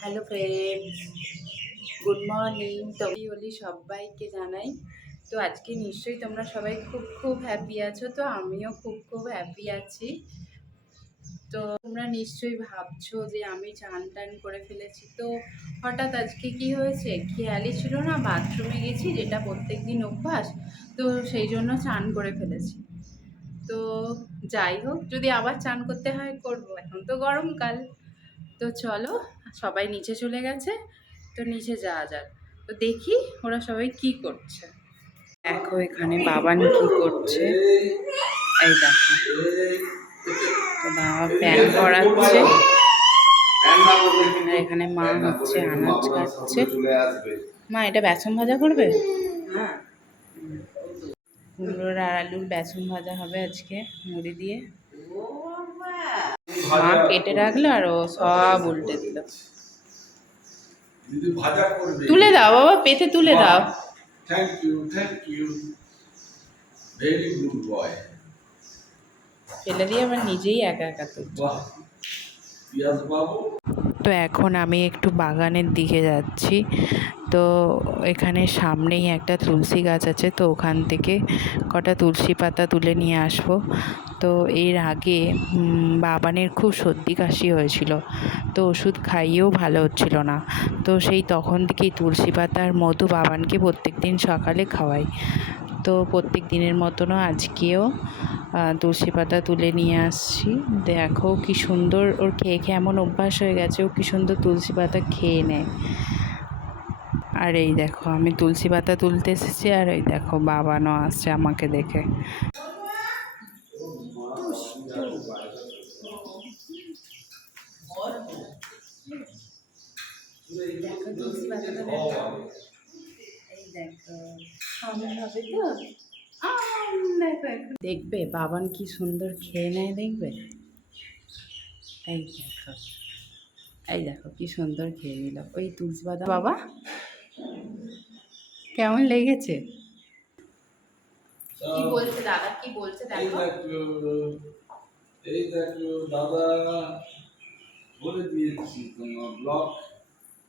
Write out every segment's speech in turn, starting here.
Hello friends, good morning. তো বলি সবাইকে জানাই। তো আজকে নিশ্চয়ই তোমরা সবাই খুব খুব হ্যাপি আছো। তো আমিও খুব খুব হ্যাপি আছি। তো তোমরা নিশ্চয়ই ভাবছো যে আমি চান টান করে ফেলেছি। তো হঠাৎ আজকে কি হয়েছে, খেয়ালই ছিল না, বাথরুমে গেছি, যেটা প্রত্যেক দিন অভ্যাস। তো সেই জন্য চান করে ফেলেছি। তো যাই হোক, যদি আবার চান করতে হয় করবো, এখন তো গরমকাল। তো চলো, সবাই নিচে চলে গেছে, তো নিচে যাওয়া যাক। তো দেখি ওরা সবাই কি করছে। দেখো এখানে বাবান কি করছে, এই দেখো। তো বাবা প্যান করাচ্ছে, আর এখানে মা হচ্ছে আনাজ কাটছে। মা, এটা বেসন ভাজা করবে? কুমড়োর আর আলুর বেসন ভাজা হবে আজকে মুড়ি দিয়ে। মা কেটে রাখলো আর ও সব উল্টে দিল। তুলে দাও বাবা, পেতে তুলে দাও। Thank you very good boy. ফেলে দিয়ে আবার নিজেই একা একা তুলছে। বাবু, তো এখন আমি একটু বাগানের দিকে যাচ্ছি। তো এখানে সামনেই একটা তুলসী গাছ আছে, তো ওখান থেকে কটা তুলসী পাতা তুলে নিয়ে আসবো। তো এর আগে বাবানের খুব সর্দি কাশি হয়েছিল, তো ওষুধ খাইয়েও ভালো হচ্ছিল না। তো সেই তখন থেকেই তুলসী পাতার মধু বাবানকে প্রত্যেক দিন সকালে খাওয়াই। তো প্রত্যেক দিনের মতনও আজকেও তুলসী পাতা তুলে নিয়ে আসছি। দেখো কি সুন্দর, ওর খেয়ে খেয়ে এমন অভ্যাস হয়ে গেছে, ও কি সুন্দর তুলসী পাতা খেয়ে নেয়। আর এই দেখো আমি তুলসী পাতা তুলতে এসেছি, আর এই দেখো বাবানও আসছে আমাকে দেখে। দেখবে বাবান কি সুন্দর খেয়ে নেয়, দেখবে। এই দেখো, এই দেখো কি সুন্দর খেয়ে নিল ওই তুলসী পাতা। বাবা কেমন লেগেছে? কি বলছে দাদা, কি বলছে দেখো। এই দেখো দাদা বলে দিয়েছি তোমার ব্লগ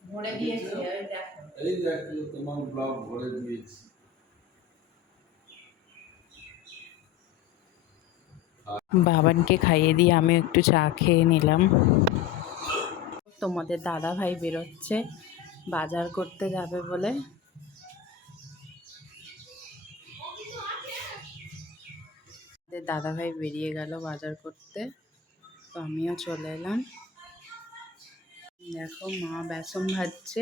ভরে দিয়েছে, ওই দেখো। এই দেখো তোমার ব্লগ ভরে দিয়েছি। বাবানকে খাইয়ে দিয়ে আমি একটু চা খেয়ে নিলাম। তোমাদের দাদা ভাই বেরোচ্ছে বাজার করতে যাবে বলে। দাদা ভাই বেরিয়ে গেল বাজার করতে, তো আমিও চলে এলাম। দেখো মা বেসন ভাজছে।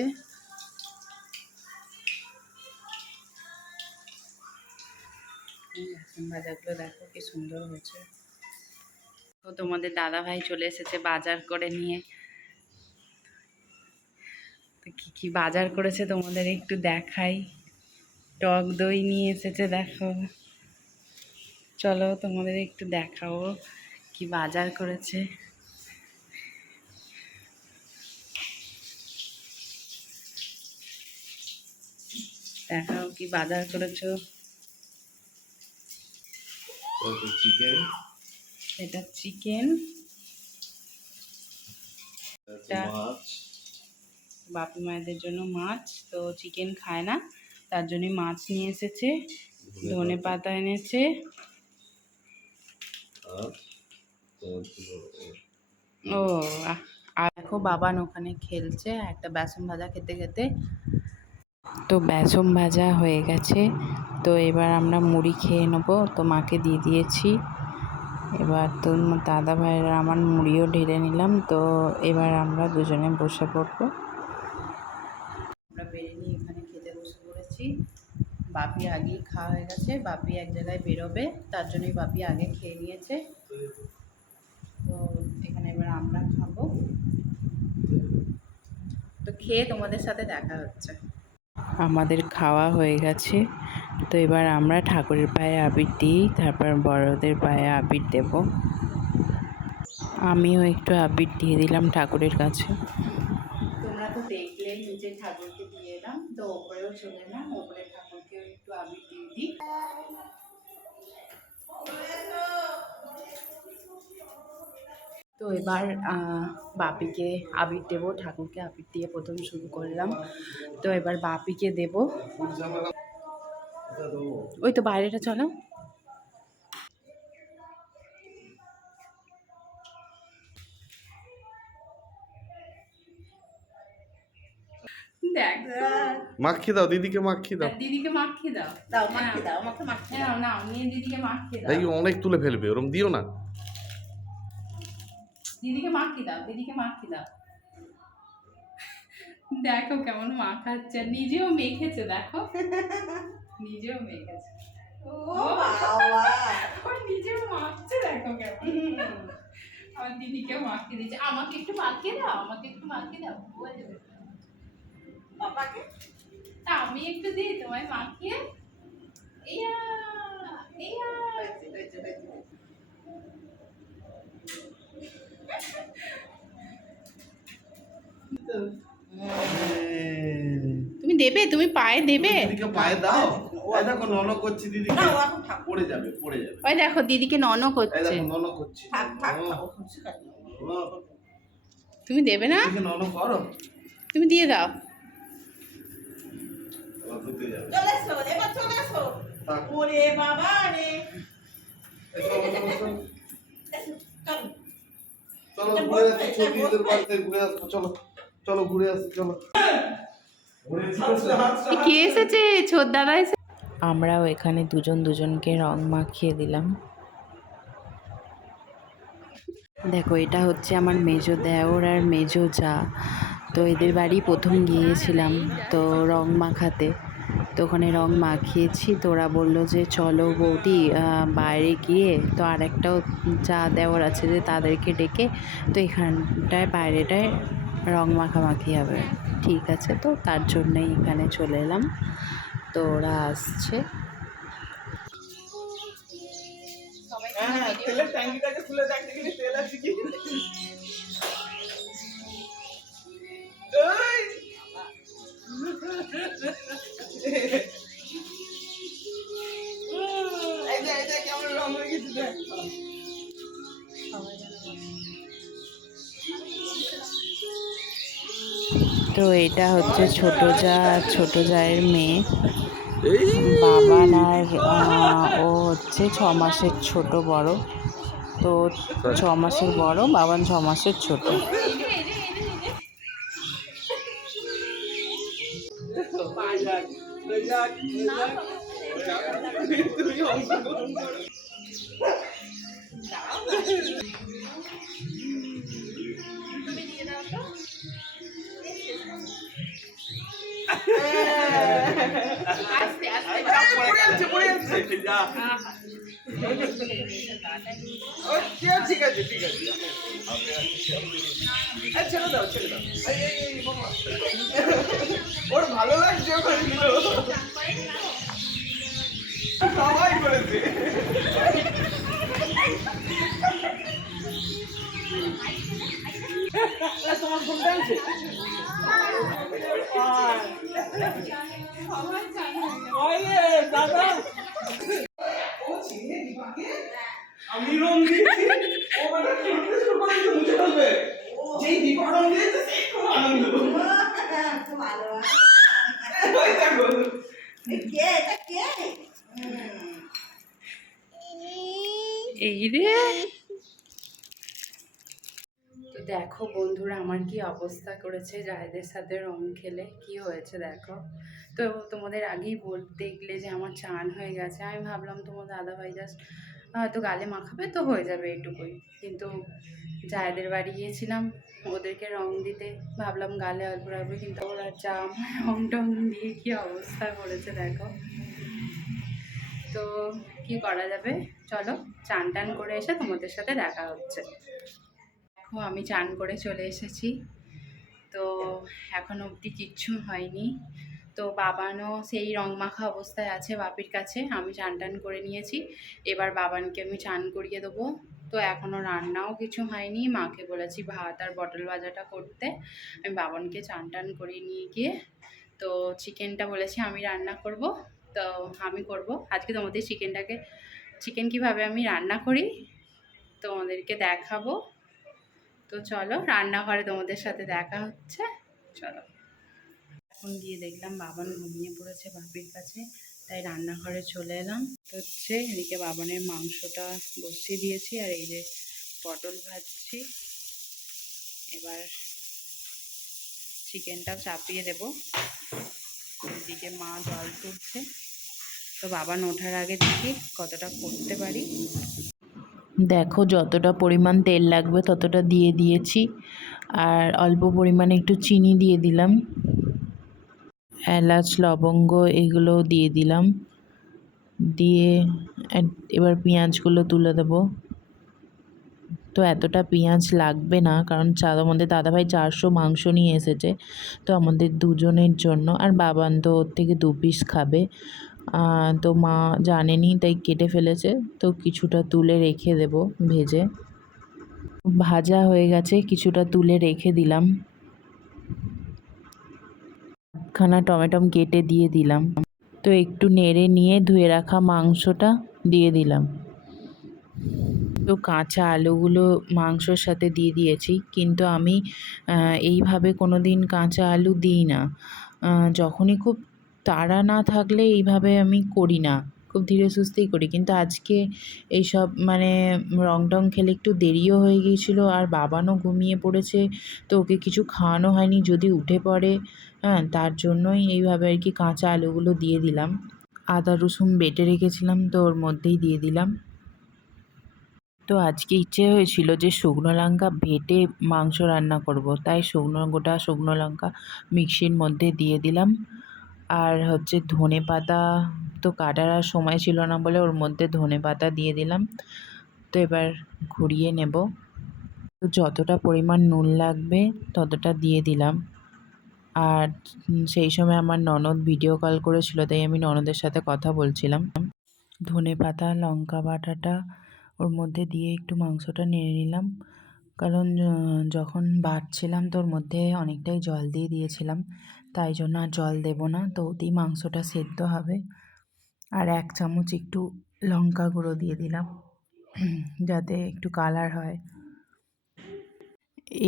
বেসন ভাজাগুলো দেখো কি সুন্দর হয়েছে। তো তোমাদের দাদা ভাই চলে এসেছে বাজার করে নিয়ে। তো কি কি বাজার করেছে তোমাদের একটু দেখাই। টক দই নিয়ে এসেছে দেখো। চলো তোমাদের একটু দেখাবো কি বাজার করেছে। দেখাও কি বাজার করেছো। চিকেন, এটা চিকেন, মাছ, বাপি মায়েদের জন্য মাছ। তো চিকেন খায় না, তার জন্য মাছ নিয়ে এসেছে। ধনে পাতা এনেছে। ও আর দেখো বাবান ওখানে খেলছে একটা বেসন ভাজা খেতে খেতে। তো বেসন ভাজা হয়ে গেছে, তো এবার আমরা মুড়ি খেয়ে নেবো। তো মাকে দিয়ে দিয়েছি। এবার তো দাদা ভাইয়ের আমার মুড়িও ঢেলে নিলাম। তো এবার আমরা দুজনে বসে পড়বো। আমরা বেরিয়ে নিয়ে এখানে খেতে বসে পড়েছি। বাপি আগেই খাওয়া হয়ে গেছে, বাপি এক জায়গায় বেরোবে, তার জন্যই বাপি আগে খেয়ে নিয়েছে। তো এখানে এবার আমরা খাবো। তো খেয়ে তোমাদের সাথে দেখা হচ্ছে। আমাদের খাওয়া হয়ে গেছে, তো এবার আমরা ঠাকুরের পায়ে আবির দিই, তারপর বড়দের পায়ে আবির দেব। আমিও একটু আবির দিয়ে দিলাম ঠাকুরের কাছে। তোমরা তো দেখলে নিচে ঠাকুরকে দিয়ে এলাম, তো ওপরেও চলে এলাম, ওপরে ঠাকুরকেও একটু আবির দিয়ে দিই। তো এবার বাপিকে আবির দেবো, ঠাকুরকে আবির দিয়ে প্রথম শুরু করলাম। তো এবার বাপিকে দেব। ওই তো বাইরেটা চলো। দেখ মাখিয়ে দাও, দিদিকে মাখিয়ে দাও। দিদিকে মাখিয়ে দাও। দাও মাখিয়ে দাও, আমাকে মাখিয়ে দাও। না নিয়ে দিদিকে মাখিয়ে দাও। এই অনেক তুলে ফেলবে, ওরম দিও না। দিদিকে মাখিয়ে দাও, দিদিকে মাখিয়ে দাও। দেখো কেমন মাখাচ্ছে, নিজেও মেখেছে দেখো, নিজেও মেখেছে। ও বাবা, ও নিজেও মাখছে দেখো কেমন। আমার দিদিকেও মাখিয়ে দিয়েছে। আমাকে একটু মাখিয়ে দাও, আমাকে একটু মাখিয়ে দাও। হয়ে যাবে। পাপাকে তা আমি একটু দিই তোমায় মাখিয়ে। ইয়া ইয়া। তুমি দেবে, তুমি পায়ে দেবে। দিদিকে পায়ে দাও। ওই দেখো নন করছি, দিদি না, ও এখন থাক, পড়ে যাবে, পড়ে যাবে। ওই দেখো দিদিকে নন এই করছে। দেখো নন করছি। থাক থাক থাক, ও খুশি কাজ। তুমি দেবে না, দিদিকে নন করো। তুমি দিয়ে দাও। এবার ধুতে যাবে। চলে এসো, এবার চলে এসো। থাক। ওরে বাবা রে, এসো, এসো, এসো। এসো, চলো। চলো ঘুরে আসি, ছোটিদের বাড়িতে ঘুরে আসবো। চলো চলো ঘুরে আসি, চলো। কে এসেছে? ছোট দাদা এসে। আমরাও এখানে দুজন দুজনকে রং মাখিয়ে দিলাম। দেখো এটা হচ্ছে আমার মেজো দেওর আর মেজো যা। তো এদের বাড়ি প্রথম গিয়েছিলাম তো রং মাখাতে। তো ওখানে রং মাখিয়েছি, তো ওরা বললো যে চলো বৌদি বাইরে গিয়ে, তো আর একটাও যা দেওয়ার আছে যে তাদেরকে ডেকে তো এখানটায় বাইরেটায় রং মাখামাখি হবে। ঠিক আছে, তো তার জন্যই এখানে চলে এলাম। তো ওরা আসছে। হ্যাঁ, তেলের ট্যাঙ্কিটাকে খুলে দেখ দেখি তেল আছে কি। ওই এই যে কেমন রং হয়ে গেছে দেখ। তো এটা হচ্ছে ছোট যা, ছোট জায়ের মেয়ে বাবান। আর ও হচ্ছে 6 মাসের ছোট বড়। তো 6 মাসের বড়, বাবান 6 মাসের ছোট। তুমি অংশগ্রহণ করো। ঠিক আছে ঠিক আছে, ছেড়ে দাও ছেড়ে দাও। ওর ভালো লাগছে ওখানে দিল, সবাই করেছে। তোমার ফোনটা আছে? দাদা আমি রং দিয়েছি, ও মানে খেলতে শুরু করে দিতে মুছে ফেলবে। যেই দীপা রং দিয়েছে সেই খুব আনন্দ। খুব ভালো। ওই দেখো কে এটা কে? এই রে। তো দেখো বন্ধুরা আমার কি অবস্থা করেছে জায়েদের সাথে রং খেলে, কি হয়েছে দেখো। তো তোমাদের আগেই দেখলে যে আমার চান হয়ে গেছে। আমি ভাবলাম তোমার দাদাভাই জাস্ট হয়তো গালে মাখাবে তো হয়ে যাবে এটুকুই, কিন্তু জায়েদের বাড়ি গিয়েছিলাম ওদেরকে রং দিতে, ভাবলাম গালে অল্প রাখবে, কিন্তু ওরা চাম রং টং দিয়ে কি অবস্থা করেছে দেখো। তো কি করা যাবে, চলো চান টান করে এসে তোমাদের সাথে দেখা হচ্ছে। দেখো আমি চান করে চলে এসেছি। তো এখন অবধি কিচ্ছু হয়নি। তো বাবানও সেই রং মাখা অবস্থায় আছে বাপির কাছে। আমি চান টান করে নিয়েছি, এবার বাবানকে আমি চান করিয়ে দেবো। তো এখনও রান্নাও কিছু হয়নি, মাকে বলেছি ভাত আর পটল ভাজাটা করতে। আমি বাবানকে চান টান করিয়ে নিয়ে গিয়ে তো চিকেনটা বলেছি আমি রান্না করব। তো আমি করব আজকে, তোমাদের চিকেন কীভাবে আমি রান্না করি তোমাদেরকে দেখাবো। তো চলো রান্নাঘরে তোমাদের সাথে দেখা হচ্ছে। চলো, এখন গিয়ে দেখলাম বাবান ঘুমিয়ে পড়েছে বাপির কাছে, তাই রান্নাঘরে চলে এলাম। হচ্ছে এদিকে বাবানের মাংসটা বসিয়ে দিয়েছি, আর এই যে পটল ভাজছি। এবার চিকেনটা চাপিয়ে দেব। এদিকে মা জল তুলছে, তো বাবান ওঠার আগে দেখি কতটা করতে পারি। দেখো যতটা পরিমাণ তেল লাগবে ততটা দিয়ে দিয়েছি, আর অল্প পরিমাণে একটু চিনি দিয়ে দিলাম, এলাচ লবঙ্গ এগুলো দিয়ে দিলাম। দিয়ে এবার পেঁয়াজগুলো তুলে দেবো। তো এতটা পেঁয়াজ লাগবে না, কারণ আমাদের দাদাভাই 400 মাংস নিয়ে এসেছে, তো আমাদের দুজনের জন্য, আর বাবান তো ওর থেকে 2 পিস খাবে। তো মা জানেনি তাই কেটে ফেলেছে, তো কিছুটা তুলে রেখে দেব ভেজে। ভাজা হয়ে গেছে, কিছুটা তুলে রেখে দিলাম। খানা টমেটো কেটে দিয়ে দিলাম, তো একটু নেড়ে নিয়ে ধুয়ে রাখা মাংসটা দিয়ে দিলাম। তো কাঁচা আলুগুলো মাংসর সাথে দিয়ে দিয়েছি, কিন্তু আমি এইভাবে কোনো দিন কাঁচা আলু দিই না। যখনই খুব তাড়া না থাকলে এইভাবে আমি করি না, খুব ধীরে সুস্থেই করি। কিন্তু আজকে এইসব মানে রং টং খেলে একটু দেরিও হয়ে গিয়েছিলো, আর বাবানও ঘুমিয়ে পড়েছে, তো ওকে কিছু খাওয়ানো হয়নি, যদি উঠে পড়ে। তার জন্যই এইভাবে আর কি কাঁচা আলুগুলো দিয়ে দিলাম। আদা রসুন বেটে রেখেছিলাম, তো ওর মধ্যেই দিয়ে দিলাম। তো আজকে ইচ্ছে হয়েছিল যে শুকনো লঙ্কা বেটে মাংস রান্না করব, তাই গোটা শুকনো লঙ্কা মিক্সির মধ্যে দিয়ে দিলাম। আর হচ্ছে ধনে পাতা তো কাটার আর সময় ছিল না বলে ওর মধ্যে ধনে পাতা দিয়ে দিলাম। তো এবার ঘুরিয়ে নেব। তো যতটা পরিমাণ নুন লাগবে ততটা দিয়ে দিলাম। আর সেই সময় আমার ননদ ভিডিও কল করেছিল, তাই আমি ননদের সাথে কথা বলছিলাম। ধনে পাতা লঙ্কা বাটাটা ওর মধ্যে দিয়ে একটু মাংসটা নেড়ে নিলাম, কারণ যখন বাটছিলাম তো ওর মধ্যে অনেকটাই জল দিয়ে দিয়েছিলাম, তাই জন্য আর জল দেব না, তো ওতেই মাংসটা সেদ্ধ হবে। আর 1 চামচ একটু লঙ্কা গুঁড়ো দিয়ে দিলাম, যাতে একটু কালার হয়।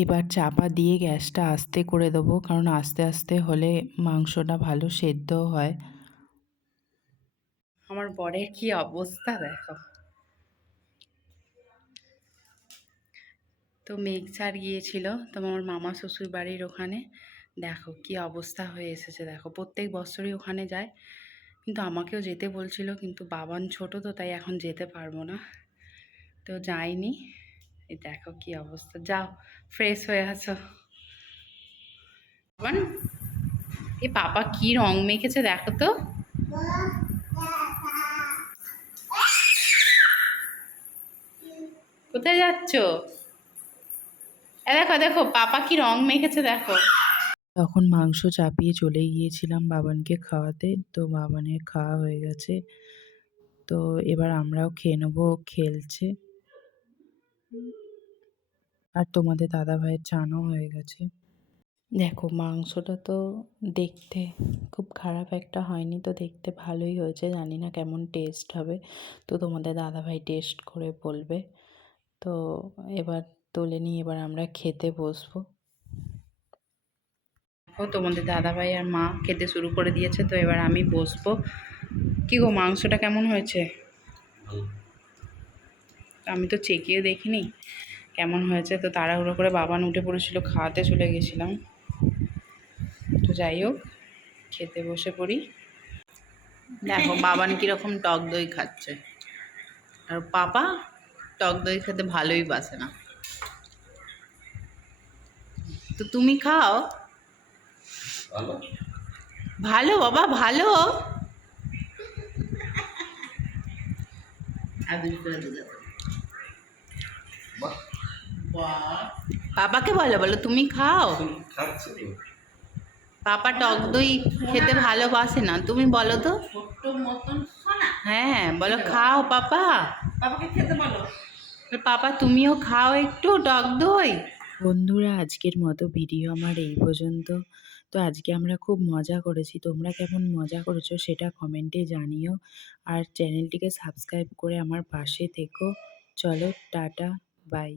এবার চাপা দিয়ে গ্যাসটা আস্তে করে দেবো, কারণ আস্তে আস্তে হলে মাংসটা ভালো সেদ্ধ হয়। আমার বরের কি অবস্থা দেখো। তো মেঘ ছাড় গিয়েছিল, তো আমার মামা শ্বশুর বাড়ির ওখানে দেখো কি অবস্থা হয়ে এসেছে। দেখো প্রত্যেক বছরই ওখানে যায়, কিন্তু আমাকেও যেতে বলছিল, কিন্তু বাবান ছোট তো তাই এখন যেতে পারবো না, তো যাইনি। এই দেখো কি অবস্থা, যাও ফ্রেশ হয়ে আছো। বাবান এ পাপা কি রং মেখেছে দেখো তো। কোথায় যাচ্ছ? দেখো দেখো পাপা কি রং মেখেছে দেখো। তখন মাংস চাপিয়ে চলে গিয়েছিলাম বাবানকে খাওয়াতে, তো বাবানের খাওয়া হয়ে গেছে, তো এবার আমরাও খেয়ে নেবো। খেলছে, আর তোমাদের দাদা ভাইয়ের চানও হয়ে গেছে। দেখো মাংসটা তো দেখতে খুব খারাপ একটা হয়নি, তো দেখতে ভালোই হয়েছে, জানি না কেমন টেস্ট হবে, তো তোমাদের দাদাভাই টেস্ট করে বলবে। তো এবার তুলে নিয়ে এবার আমরা খেতে বসবো। ও তোমাদের দাদাভাই আর মা খেতে শুরু করে দিয়েছে, তো এবার আমি বসবো। কি গো মাংসটা কেমন হয়েছে? আমি তো চেকিয়ে দেখিনি কেমন হয়েছে, তো তাড়াহুড়ো করে বাবান উঠে পড়েছিল, খাওয়াতে চলে গেছিলাম। তো যাই হোক খেতে বসে পড়ি। দেখো বাবান কীরকম টক দই খাচ্ছে, আর পাপা টক দই খেতে ভালোই বাসে না। তো তুমি খাও। ভালো ভালো বাবা ভালো। বাহ, পাপাকে বলো, বলো তুমি খাও। খাচ্ছে তো। পাপা টক দই খেতে ভালোবাসে না, তুমি বলো তো। ছোট্ট মতন সোনা হ্যাঁ বলো খাও পাপা। বাবাকে খেতে বলো। পাপা তুমিও খাও একটু টক দই। বন্ধুরা আজকের মতো ভিডিও আমার এই পর্যন্ত। তো আজকে আমরা খুব মজা করেছি, তোমরা কেমন মজা করেছো সেটা কমেন্টে জানিও, আর চ্যানেলটিকে সাবস্ক্রাইব করে আমার পাশে থেকো। চলো টাটা বাই।